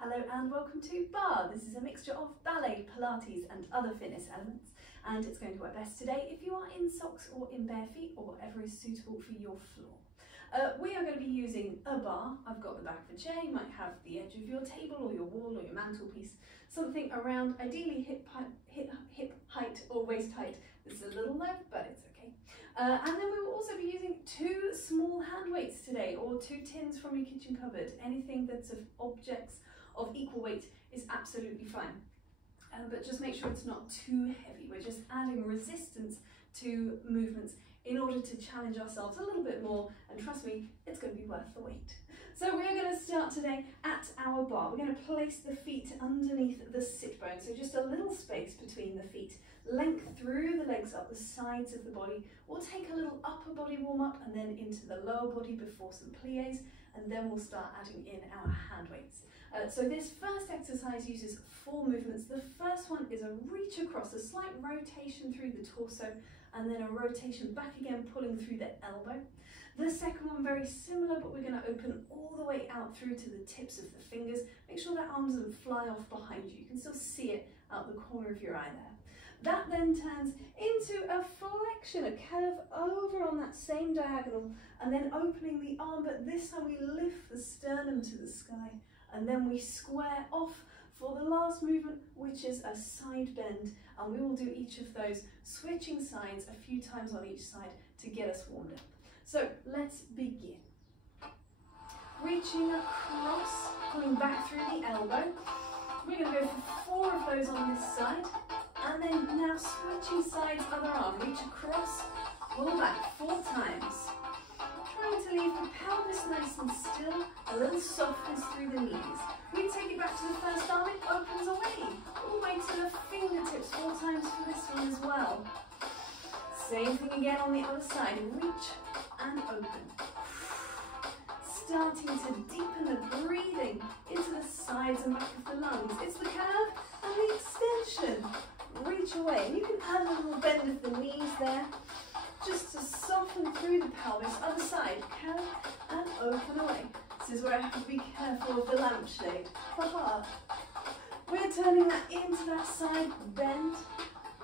Hello and welcome to Barre. This is a mixture of ballet, Pilates and other fitness elements, and it's going to work best today if you are in socks or in bare feet or whatever is suitable for your floor. We are going to be using a bar. I've got the back of a chair. You might have the edge of your table or your wall or your mantelpiece, something around ideally hip height or waist height. This is a little low, but it's okay. And then we will also be using two small hand weights today, or two tins from your kitchen cupboard. Anything that's of objects of equal weight is absolutely fine. But just make sure it's not too heavy. We're just adding resistance to movements in order to challenge ourselves a little bit more, and trust me, it's going to be worth the wait. So we're going to start today at our bar. We're going to place the feet underneath the sit bone, so just a little space between the feet, length through the legs up the sides of the body. We'll take a little upper body warm up and then into the lower body before some plies, and then we'll start adding in our hand weights. So this first exercise uses 4 movements. The first one is a reach across, a slight rotation through the torso, and then a rotation back again, pulling through the elbow. The second one, very similar, but we're going to open all the way out through to the tips of the fingers. Make sure that arms doesn't fly off behind you. You can still see it out the corner of your eye there. That then turns into a flexion, a curve over on that same diagonal, and then opening the arm, but this time we lift the sternum to the sky, and then we square off for the last movement, which is a side bend, and we will do each of those, switching sides a few times on each side to get us warmed up. So let's begin. Reaching across, pulling back through the elbow. We're going to go for 4 of those on this side, and then now switching sides, other arm. Reach across, pull back 4 times. Trying to leave the pelvis nice and still, a little softness through the knees. We take it back to the first arm, it opens away, all the way to the fingertips 4 times for this one as well. Same thing again on the other side, reach and open. Starting to deepen the breathing into the sides and back of the lungs. It's the curve and the extension. Reach away, and you can add a little bend of the knees there, just to soften through the pelvis. Other side, curve and open away. This is where I have to be careful of the lampshade. We're turning that into that side bend,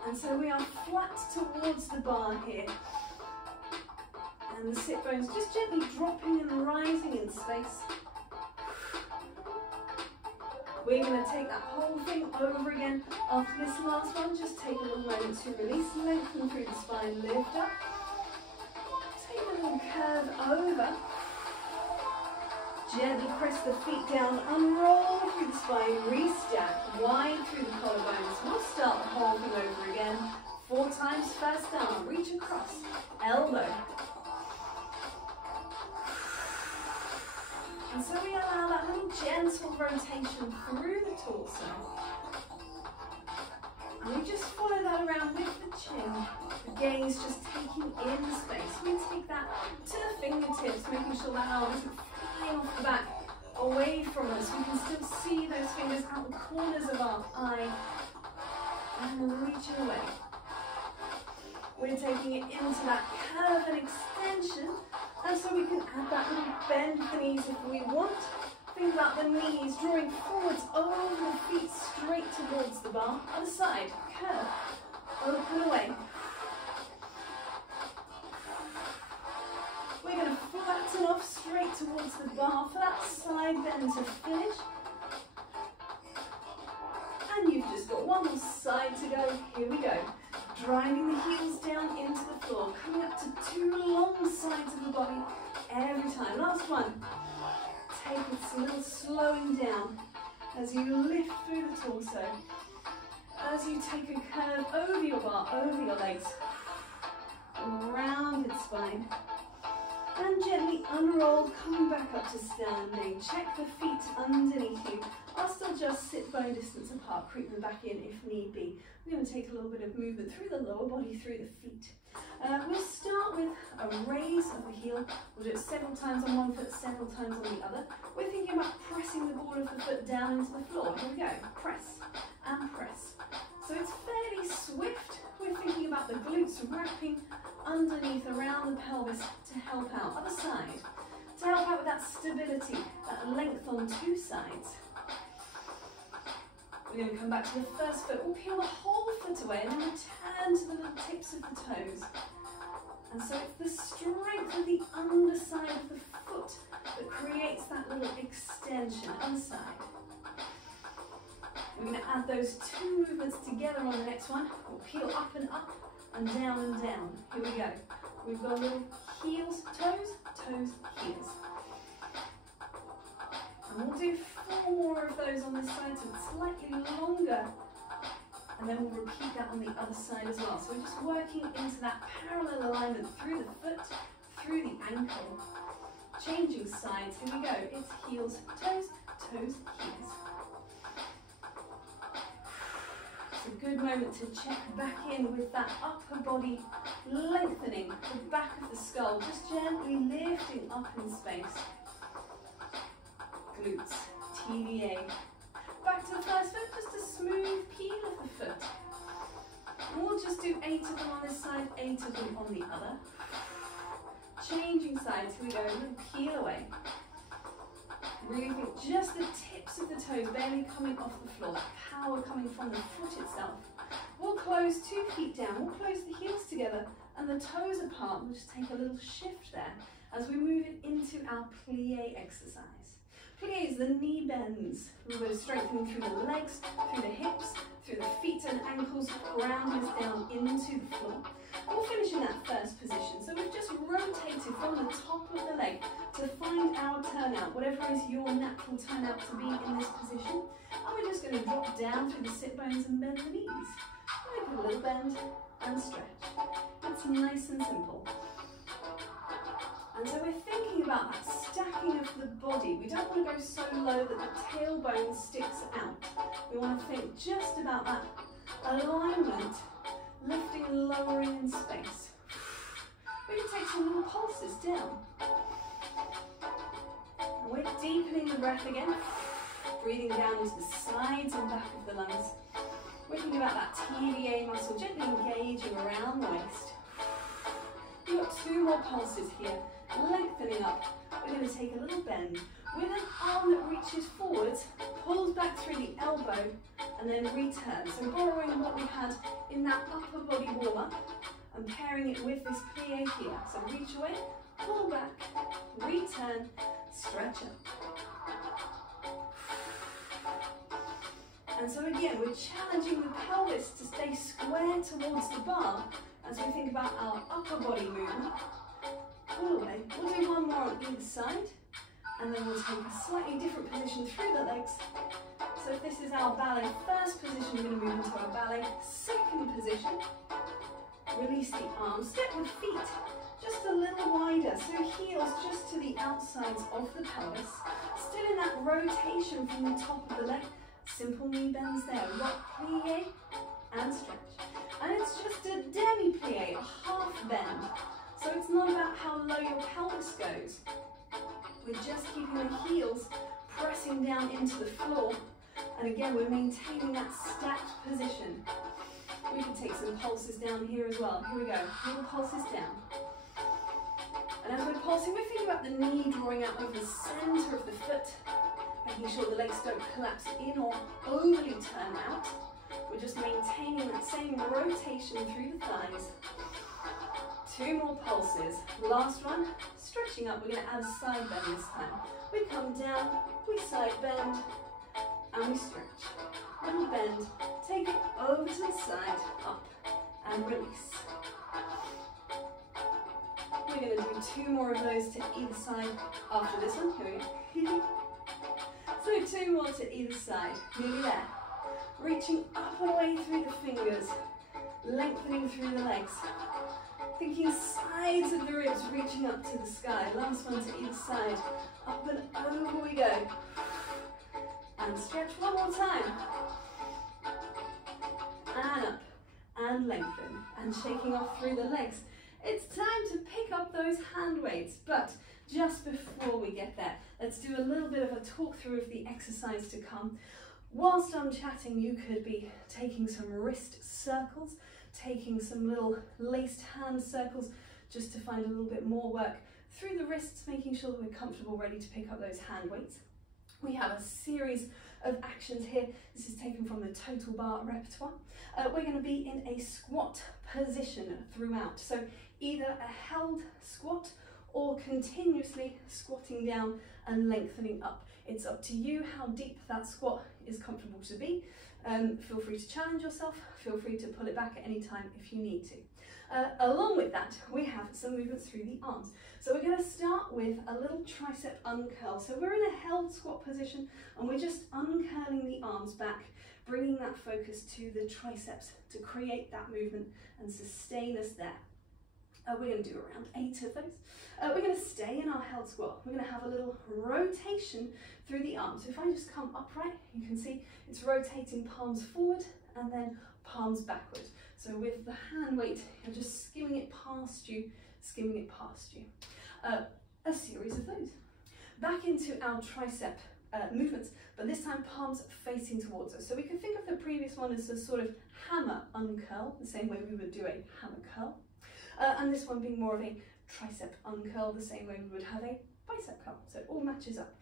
and so we are flat towards the bar here. And the sit bones just gently dropping and rising in space. We're going to take that whole thing over again. After this last one, just take a little moment to release, lengthen through the spine, lift up. Take a little curve over. Gently press the feet down, unroll through the spine, re-stack, wide through the collarbones. We'll start the whole thing over again. 4 times, first down, reach across, elbow. And so we allow that little gentle rotation through the torso. And we just follow that around with the chin. The gaze just taking in space. We take that to the fingertips, making sure that arm isn't flying off the back away from us. We can still see those fingers out the corners of our eye. And reaching away. We're taking it into that curve and extension, and so we can add that little bend of the knees if we want. Think about the knees drawing forwards over the feet straight towards the bar. Other side, curve, open away. We're going to flatten off straight towards the bar for that side bend to finish. And you've just got one more side to go. Here we go. Driving the heels down into the floor, coming up to 2 long sides of the body every time. Last one. Take it a little slowing down as you lift through the torso, as you take a curve over your bar, over your legs, rounded spine, and gently unroll, coming back up to standing. Check the feet underneath you. I'll still just sit bone distance apart, creep them back in if need be. We're going to take a little bit of movement through the lower body, through the feet. We'll start with a raise of the heel. We'll do it several times on one foot, several times on the other. We're thinking about pressing the ball of the foot down into the floor. Here we go. Press and press. So it's fairly swift. We're thinking about the glutes wrapping underneath around the pelvis to help out. Other side. To help out with that stability, that length on 2 sides. We're going to come back to the first foot. We'll peel the whole foot away and then return to the little tips of the toes. And so it's the strength of the underside of the foot that creates that little extension underside. We're going to add those two movements together on the next one. We'll peel up and down and down. Here we go. We've got a little heels, toes, toes, heels. And we'll do 4 more of those on this side, so it's slightly longer. And then we'll repeat that on the other side as well. So we're just working into that parallel alignment through the foot, through the ankle. Changing sides, here we go. It's heels, toes, toes, heels. It's a good moment to check back in with that upper body lengthening, the back of the skull, just gently lifting up in space. Glutes, TVA. Back to the first foot, just a smooth peel of the foot. And we'll just do 8 of them on this side, 8 of them on the other. Changing sides, here we go, a little peel away. Really think just the tips of the toes barely coming off the floor, that power coming from the foot itself. We'll close 2 feet down, we'll close the heels together and the toes apart. We'll just take a little shift there as we move it into our plie exercise. Plie is the knee bends. We'll go strengthening through the legs, through the hips, through the feet and ankles, grounding us down into the floor. We'll finish in that first position. So we've just rotated from the top of the leg to find our turnout, whatever is your natural turnout to be in this position. And we're just going to drop down through the sit bones and bend the knees. Make a little bend and stretch. It's nice and simple. And so we're thinking about that stacking of the body. We don't want to go so low that the tailbone sticks out. We want to think just about that alignment, lifting and lowering in space. We can take some little pulses down. And we're deepening the breath again, breathing down into the sides and back of the lungs. We're thinking about that TVA muscle gently engaging around the waist. We've got 2 more pulses here, lengthening up. We're going to take a little bend with an arm that reaches forwards, pulls back through the elbow, and then returns. So borrowing what we had in that upper body warm-up and pairing it with this plie here. So reach away, pull back, return, stretch up. And so again, we're challenging the pelvis to stay square towards the bar as we think about our upper body movement. Pull away. We'll do 1 more on either side, and then we'll take a slightly different position through the legs. So if this is our ballet first position, we're going to move into our ballet second position. Release the arms, step the feet just a little wider, so heels just to the outsides of the pelvis. Still in that rotation from the top of the leg. Simple knee bends there, rock plie and stretch. And it's just a demi-plie, a half bend. So it's not about how low your pelvis goes. We're just keeping the heels pressing down into the floor. And again, we're maintaining that stacked position. We can take some pulses down here as well. Here we go, little pulses down. And as we're pulsing, we're thinking about the knee drawing out over the center of the foot, making sure the legs don't collapse in or overly turn out. We're just maintaining that same rotation through the thighs. 2 more pulses. Last one, stretching up. We're going to add a side bend this time. We come down, we side bend, and we stretch. Little bend, take it over to the side, up, and release. We're going to do 2 more of those to either side after this one. Here we go. So 2 more to either side. Nearly there. Reaching up and away through the fingers, lengthening through the legs. Thinking sides of the ribs, reaching up to the sky. Last one to either side. Up and over we go. And stretch 1 more time. And up, and lengthen, and shaking off through the legs. It's time to pick up those hand weights, but just before we get there, let's do a little bit of a talk through of the exercise to come. Whilst I'm chatting, you could be taking some wrist circles, taking some little laced hand circles, just to find a little bit more work through the wrists, making sure that we're comfortable, ready to pick up those hand weights. We have a series of actions here. This is taken from the Total Barre repertoire. We're going to be in a squat position throughout. So either a held squat or continuously squatting down and lengthening up. It's up to you how deep that squat is comfortable to be. Feel free to challenge yourself. Feel free to pull it back at any time if you need to. Along with that, we have some movements through the arms. So we're going to start with a little tricep uncurl. So we're in a held squat position and we're just uncurling the arms back, bringing that focus to the triceps to create that movement and sustain us there. We're going to do around 8 of those. We're going to stay in our held squat. We're going to have a little rotation through the arms. So if I just come upright, you can see it's rotating palms forward and then palms backward. So with the hand weight, you're just skimming it past you, skimming it past you. A series of those. Back into our tricep movements, but this time palms facing towards us. So we can think of the previous one as a sort of hammer uncurl, the same way we would do a hammer curl. And this one being more of a tricep uncurl, the same way we would have a bicep curl. So it all matches up.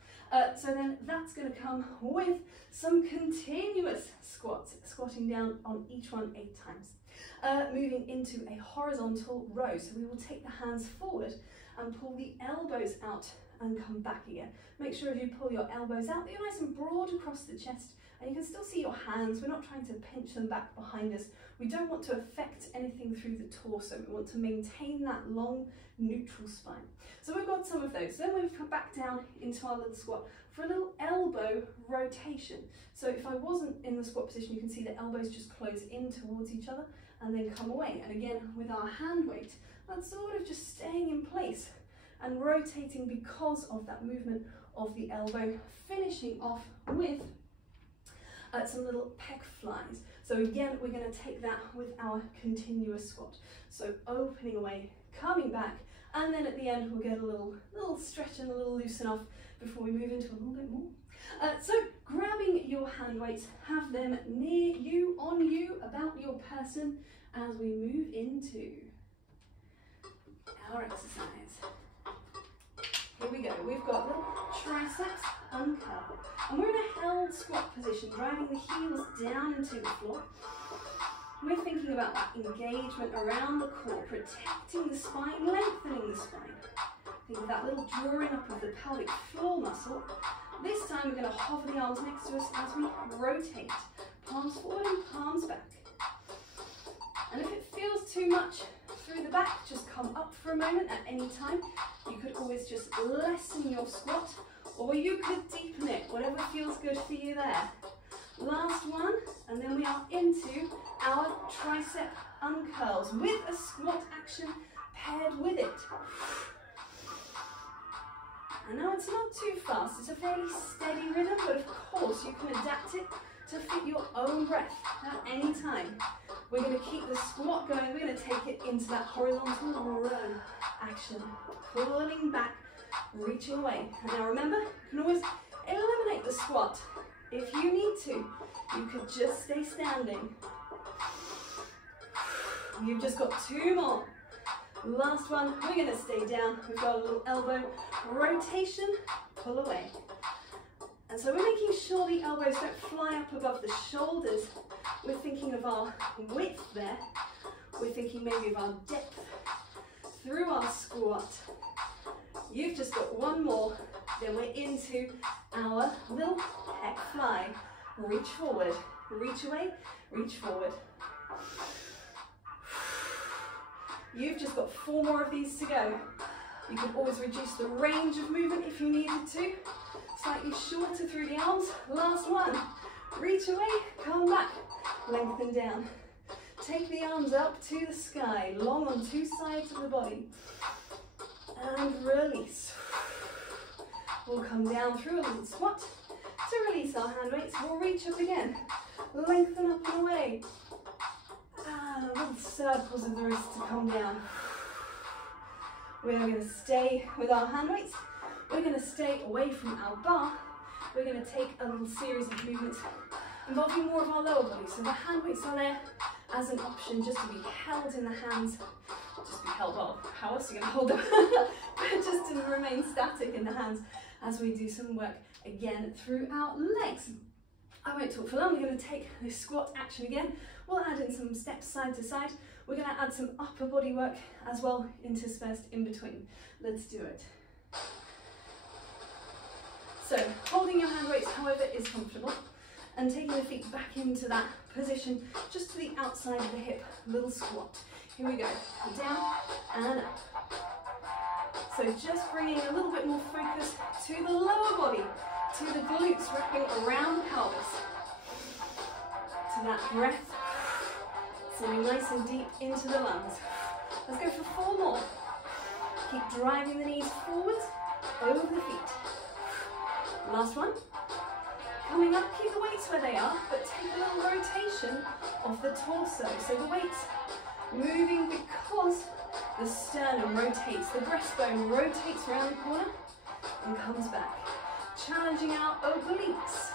So then that's going to come with some continuous squats, squatting down on each one 8 times. Moving into a horizontal row. So we will take the hands forward and pull the elbows out and come back again. Make sure as you pull your elbows out that you're nice and broad across the chest and you can still see your hands. We're not trying to pinch them back behind us. We don't want to affect anything through the torso. We want to maintain that long neutral spine. So we've got some of those. Then we've come back down into our little squat for a little elbow rotation. So if I wasn't in the squat position, you can see the elbows just close in towards each other and then come away. And again, with our hand weight, that's sort of just staying in place and rotating because of that movement of the elbow, finishing off with some little pec flies. So again, we're going to take that with our continuous squat. So opening away, coming back, and then at the end we'll get a little stretch and a little loosen off before we move into a little bit more. So grabbing your hand weights, have them near you, on you, about your person as we move into our exercise. Here we go. We've got little triceps uncurl. And we're in a held squat position, driving the heels down into the floor. We're thinking about that engagement around the core, protecting the spine, lengthening the spine. Think of that little drawing up of the pelvic floor muscle. This time we're going to hover the arms next to us as we rotate. Palms forward and palms back. And if it feels too much through the back, just come up for a moment at any time. You could always just lessen your squat, or you could deepen it, whatever feels good for you there. Last one, and then we are into our tricep uncurls with a squat action paired with it. And now it's not too fast, it's a fairly steady rhythm, but of course you can adapt it to fit your own breath at any time. We're going to keep the squat going, we're going to take it into that horizontal row action, pulling back, reaching away. And now remember, you can always eliminate the squat. If you need to, you could just stay standing. You've just got 2 more. Last one, we're going to stay down. We've got a little elbow rotation, pull away. And so we're making sure the elbows don't fly up above the shoulders. We're thinking of our width there. We're thinking maybe of our depth through our squat. You've just got 1 more. Then we're into our little pec fly. Reach forward, reach away, reach forward. You've just got 4 more of these to go. You can always reduce the range of movement if you needed to. Slightly shorter through the arms. Last one. Reach away, come back, lengthen down. Take the arms up to the sky, long on 2 sides of the body. And release. We'll come down through a little squat. To release our hand weights, we'll reach up again. Lengthen up and away. And little circles of the wrist to come down. We're going to stay with our hand weights. We're going to stay away from our bar. We're going to take a little series of movements involving more of our lower body. So the hand weights are there as an option just to be held in the hands. Just be held, well, how else are you going to hold them? Just to remain static in the hands. as we do some work again through our legs. I won't talk for long. We're going to take this squat action again. We'll add in some steps side to side. We're going to add some upper body work as well, interspersed in between. Let's do it. So holding your hand weights however is comfortable, and taking the feet back into that position just to the outside of the hip, little squat. Here we go, down and up. So just bringing a little bit more focus to the lower body, to the glutes wrapping around the pelvis, to that breath, sitting nice and deep into the lungs. Let's go for 4 more. Keep driving the knees forwards, over the feet. Last one. Coming up, keep the weights where they are, but take a little rotation of the torso. So the weights moving because the sternum rotates, the breastbone rotates around the corner and comes back. Challenging our obliques,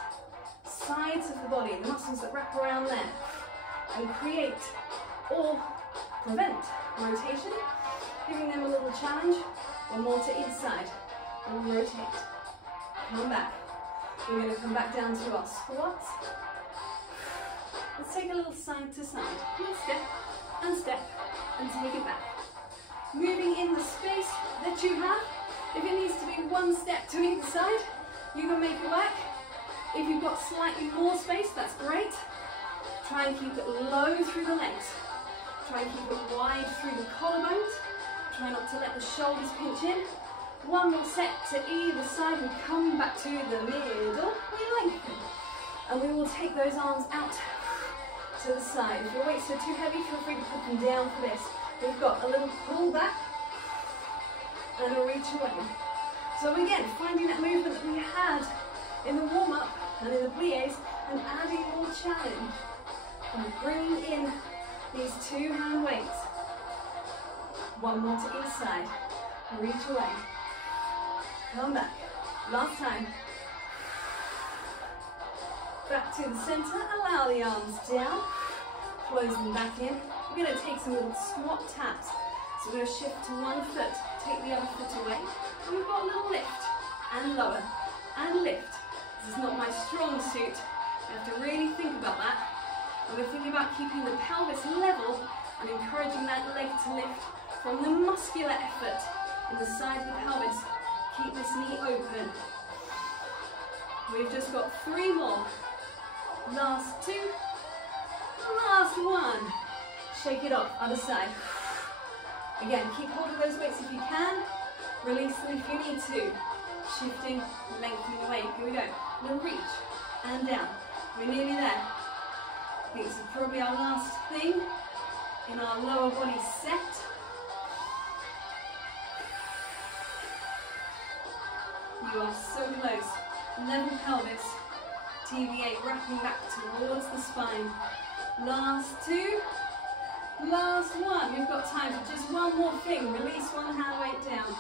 sides of the body, the muscles that wrap around there, and create or prevent rotation, giving them a little challenge. 1 more to each side, and rotate. Come back. We're going to come back down to our squats. Let's take a little side to side. Step, and take it back. Moving in the space that you have. If it needs to be 1 step to either side, you can make it work. If you've got slightly more space, that's great. Try and keep it low through the legs. Try and keep it wide through the collarbones. Try not to let the shoulders pinch in. 1 more set to either side. We come back to the middle. We lengthen. And we will take those arms out to the side. If your weights are too heavy, feel free to put them down for this. We've got a little pull back and a reach away. So again, finding that movement that we had in the warm-up and in the pliés, and adding more challenge by bringing in these 2 hand weights. 1 more to each side. Reach away. Come back. Last time. Back to the center. Allow the arms down. Close them back in. We're going to take some little squat taps. So we're going to shift to 1 foot. Take the other foot away. And we've got a little lift. And lower. And lift. This is not my strong suit. You have to really think about that. And we're thinking about keeping the pelvis level and encouraging that leg to lift from the muscular effort in the side of the pelvis. Keep this knee open. We've just got 3 more. Last 2. Last 1. Shake it off, other side. Again, keep hold of those weights if you can. Release them if you need to. Shifting, lengthening away. Here we go. We'll reach and down. We're nearly there. I think this is probably our last thing in our lower body set. You are so close. Level pelvis. TV8 wrapping back towards the spine. Last 2. Last 1. We've got time for just 1 more thing. Release 1 hand weight down.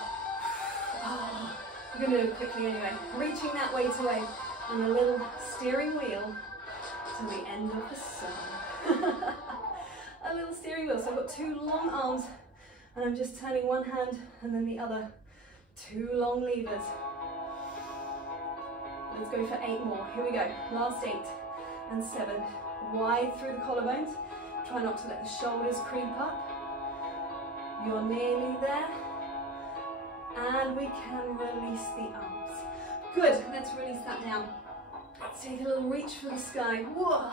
Oh, we're going to do it quickly anyway. Reaching that weight away. And a little steering wheel to the end of the sun. A little steering wheel. So I've got 2 long arms. And I'm just turning 1 hand and then the other. 2 long levers. Let's go for 8 more. Here we go. Last 8 and 7. Wide through the collarbones. Try not to let the shoulders creep up. You're nearly there. And we can release the arms. Good. Let's release that down. Let's take a little reach for the sky. Whoa.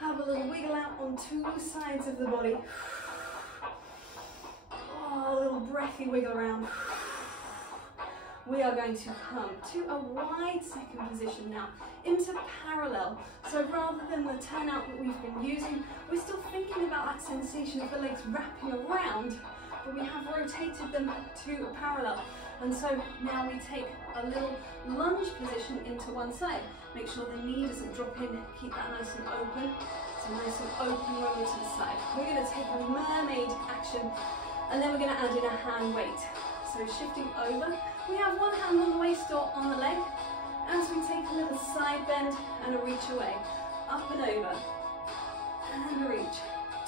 Have a little wiggle out on 2 sides of the body. Oh, a little breathy wiggle around. We are going to come to a wide second position now, into parallel. So rather than the turnout that we've been using, we're still thinking about that sensation of the legs wrapping around, but we have rotated them to parallel. And so now we take a little lunge position into one side. Make sure the knee doesn't drop in, keep that nice and open. So nice and open when we're to the side. We're going to take a mermaid action, and then we're going to add in a hand weight. So shifting over. We have 1 hand on the waist or on the leg as we take a little side bend and a reach away. Up and over. And a reach.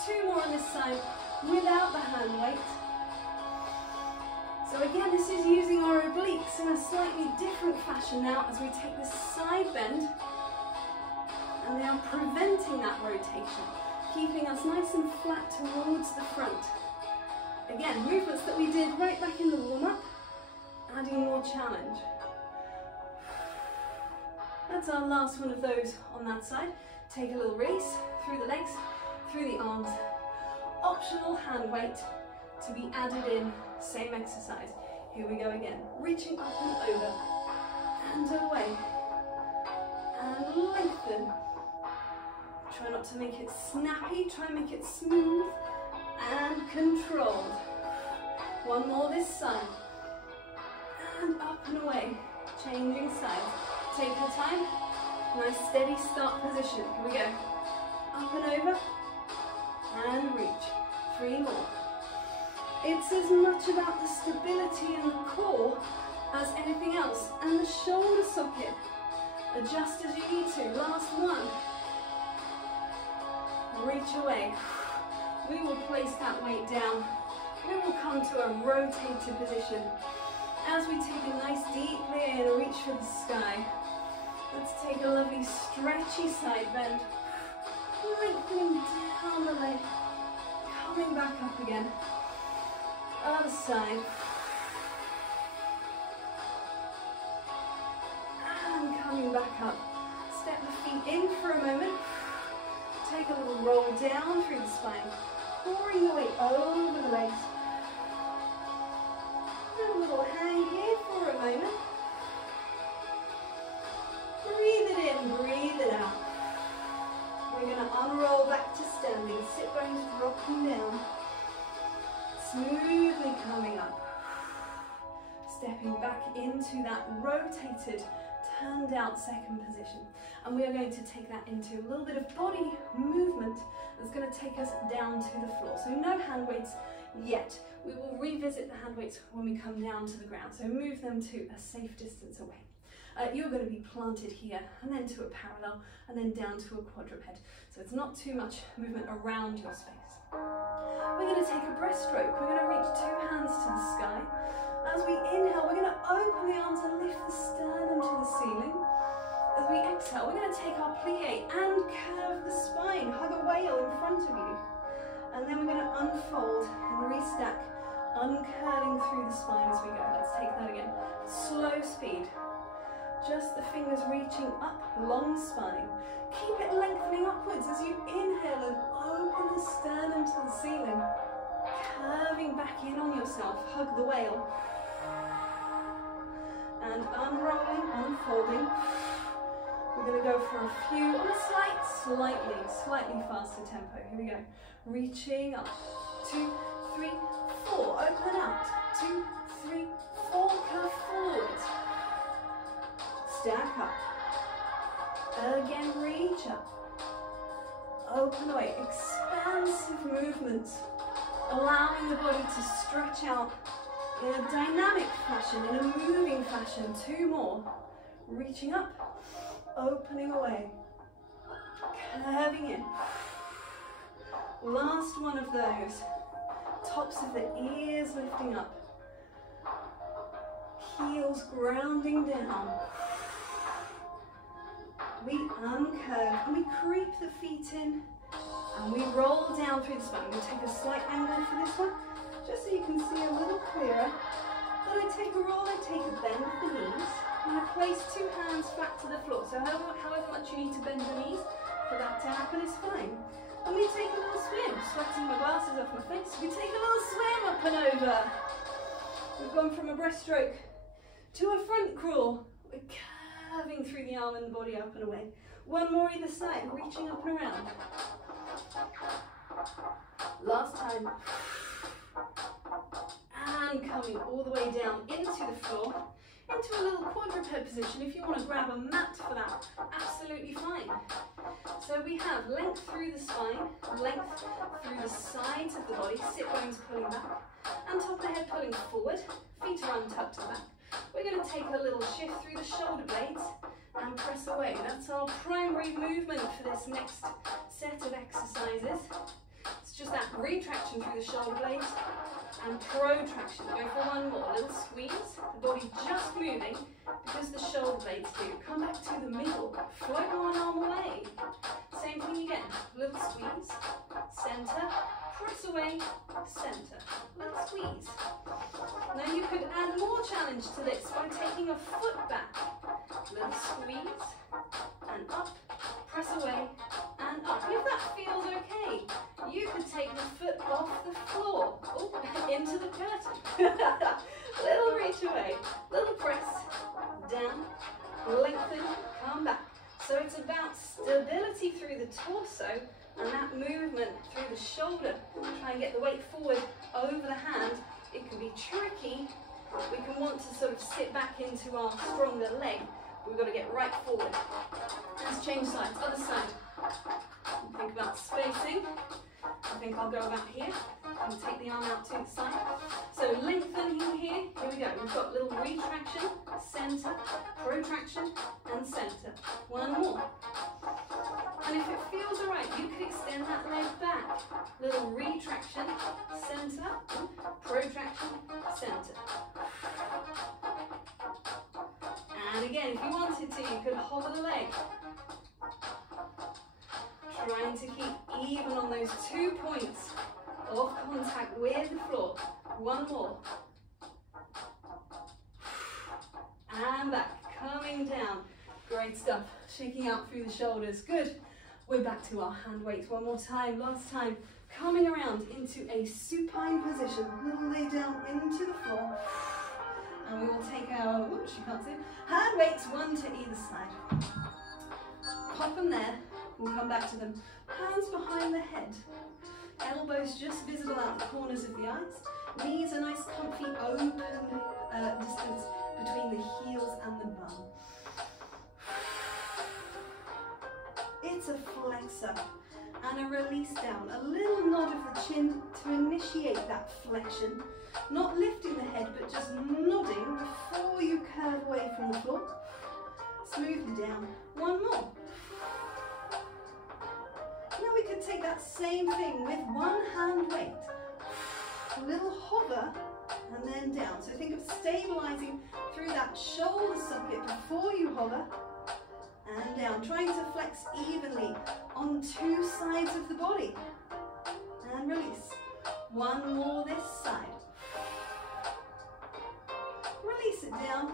2 more on this side without the hand weight. So again, this is using our obliques in a slightly different fashion now as we take this side bend, and they are preventing that rotation, keeping us nice and flat towards the front. Again, movements that we did right back in the warm-up, adding more challenge. That's our last one of those on that side. Take a little release through the legs, through the arms. Optional hand weight to be added in, same exercise. Here we go again, reaching up and over, and away, and lengthen. Try not to make it snappy, try and make it smooth and controlled. One more this side, and up and away, changing sides. Take your time, nice steady start position. Here we go, up and over, and reach. 3 more. It's as much about the stability in the core as anything else, and the shoulder socket. Adjust as you need to. Last one. Reach away. We will place that weight down. We will come to a rotated position. As we take a nice deep in and reach for the sky. Let's take a lovely stretchy side bend. Lengthening down the leg. Coming back up again. Other side. And coming back up. Step the feet in for a moment. Take a little roll down through the spine. Pouring the weight over the legs. And a little hang here for a moment. Breathe it in, breathe it out. We're going to unroll back to standing. Sit bones dropping down. Smoothly coming up. Stepping back into that rotated, turned out second position. And we are going to take that into a little bit of body movement that's going to take us down to the floor. So no hand weights yet. We will revisit the hand weights when we come down to the ground. So move them to a safe distance away. You're going to be planted here and then to a parallel and then down to a quadruped. So it's not too much movement around your space. We're going to take a breaststroke. We're going to reach 2 hands to the sky. As we inhale, we're going to open the arms and lift the sternum to the ceiling. As we exhale, we're going to take our plie and curve the spine. Hug a whale in front of you. And then we're going to unfold and restack, uncurling through the spine as we go. Let's take that again. Slow speed. Just the fingers reaching up, long spine. Keep it lengthening upwards as you inhale and open the sternum to the ceiling. Curving back in on yourself, hug the whale. And unrolling, unfolding. We're going to go for a few on a slightly faster tempo. Here we go. Reaching up. 2, 3, 4. Open out. 2, 3, 4. Curve forward. Stack up. Again, reach up. Open away. Expansive movement. Allowing the body to stretch out in a dynamic fashion, in a moving fashion. 2 more. Reaching up. Opening away. Curving in. Last one of those. Tops of the ears lifting up. Heels grounding down. We uncurve and we creep the feet in and we roll down through the spine. We'll take a slight angle for this one, just so you can see a little clearer. Then I take a roll, I take a bend of the knees, and I place 2 hands flat to the floor. So however much you need to bend the knees for that to happen is fine. And we take a little swim, sweating my glasses off my face. We take a little swim up and over. We've gone from a breaststroke to a front crawl. We're curving through the arm and the body up and away. 1 more either side, reaching up and around. Last time. And coming all the way down into the floor, into a little quadruped position. If you want to grab a mat for that, absolutely fine. So we have length through the spine, length through the sides of the body, sit bones pulling back, and top of the head pulling forward, feet are untucked to the back. We're going to take a little shift through the shoulder blades and press away. That's our primary movement for this next set of exercises. It's just that retraction through the shoulder blades and protraction. Go for one more, little squeeze, the body just moving because the shoulder blades do. Come back to the middle, float one arm away. Same thing again, little squeeze, center, press away, center, little squeeze. Now you could add more challenge to this by taking a foot back, little squeeze, and up, press away, and up. If that feels okay, you could take the foot off the floor, into the curtain. Little reach away, little press, down, lengthen, come back. So it's about stability through the torso and that movement through the shoulder. Try and get the weight forward over the hand. It can be tricky. We can want to sort of sit back into our stronger leg. We've got to get right forward. Let's change sides, other side. Think about spacing. I think I'll go about here and take the arm out to the side. So lengthening here, here we go. We've got little retraction, center, protraction, and center. One more. And if it feels all right, you could extend that leg back. Little retraction, center, protraction, center. And again, if you wanted to, you could hover the leg. Trying to keep even on those 2 points of contact with the floor. One more. And back, coming down. Great stuff. Shaking out through the shoulders. Good. We're back to our hand weights one more time. Last time. Coming around into a supine position. Little lay down into the floor. And we will take our, oops, you can't see it, hand weights one to either side. Pop them there. We'll come back to them. Hands behind the head. Elbows just visible out the corners of the eyes. Knees a nice comfy open distance between the heels and the bum. It's a flex up and a release down. A little nod of the chin to initiate that flexion. Not lifting the head, but just nodding before you curve away from the floor. Smoothly down. One more. Now we could take that same thing with one hand weight. A little hover and then down. So think of stabilizing through that shoulder socket before you hover and down. Trying to flex evenly on two sides of the body. And release. One more this side. Release it down.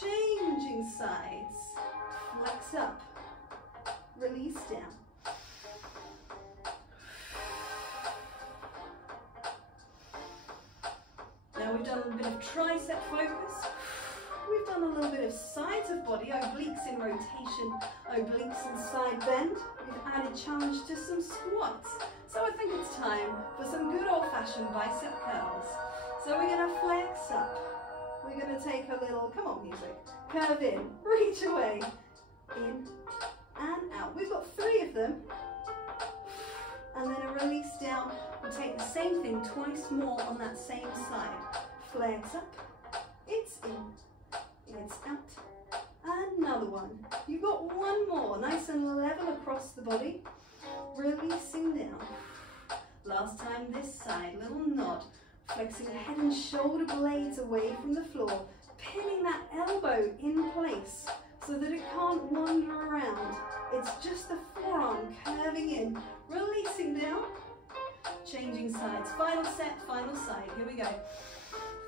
Changing sides. Flex up. Release down. Now we've done a bit of tricep focus. We've done a little bit of sides of body, obliques in rotation, obliques in side bend. We've added challenge to some squats. So I think it's time for some good old-fashioned bicep curls. So we're going to flex up. We're going to take a little, come on music, curve in, reach away, in and out. We've got 3 of them. And then a release down. We'll take the same thing twice more on that same side. Flex up, it's in, it's out, another one. You've got one more, nice and level across the body. Releasing down. Last time this side, little nod. Flexing head and shoulder blades away from the floor. Pinning that elbow in place so that it can't wander around. It's just the forearm curving in. Releasing down. Changing sides. Final set, final side. Here we go.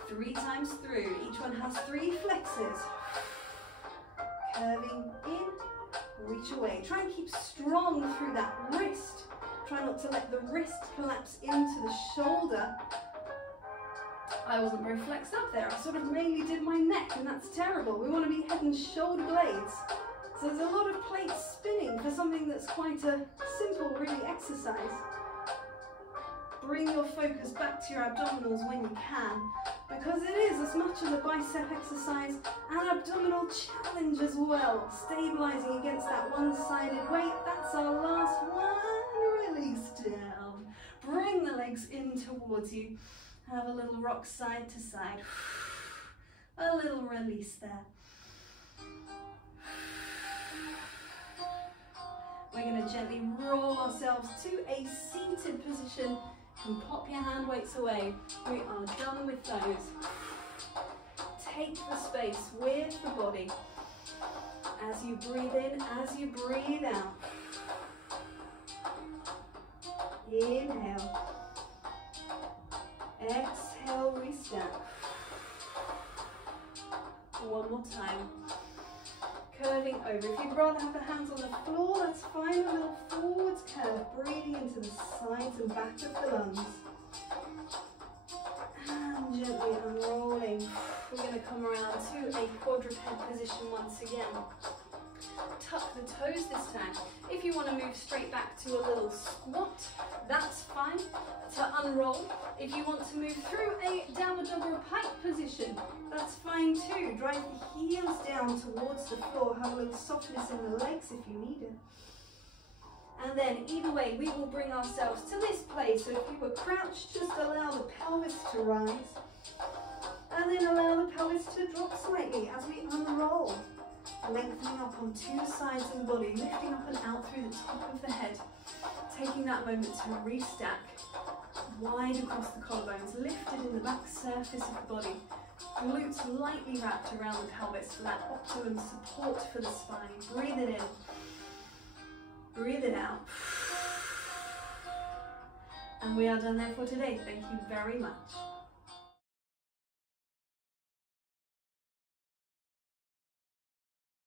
3 times through. Each one has 3 flexes. Curving in, reach away. Try and keep strong through that wrist. Try not to let the wrist collapse into the shoulder. I wasn't very flexed up there. I sort of mainly did my neck, and that's terrible. We want to be head and shoulder blades. So there's a lot of plates spinning for something that's quite a simple, really, exercise. Bring your focus back to your abdominals when you can, because it is as much as a bicep exercise and abdominal challenge as well. Stabilizing against that one-sided weight. That's our last one. Release down. Bring the legs in towards you. Have a little rock side to side. A little release there. We're going to gently roll ourselves ourselves to a seated position. You can pop your hand weights away. We are done with those. Take the space with the body. As you breathe in, as you breathe out. Inhale. Exhale, restand. One more time. Curving over. If you'd rather have the hands on the floor, that's fine. A little forwards curve, breathing into the sides and back of the lungs. And gently unrolling. We're going to come around to a quadruped position once again. Tuck the toes this time. If you want to move straight back to a little squat, that's fine. To unroll, if you want to move through a downward dog or a pike position, that's fine too. Drive the heels down towards the floor. Have a little softness in the legs if you need it. And then either way, we will bring ourselves to this place. So if you were crouched, just allow the pelvis to rise. And then allow the pelvis to drop slightly as we unroll. Lengthening up on two sides of the body, lifting up and out through the top of the head. Taking that moment to restack. Wide across the collarbones, lifted in the back surface of the body. Glutes lightly wrapped around the pelvis for that optimum support for the spine. Breathe it in. Breathe it out. And we are done there for today. Thank you very much.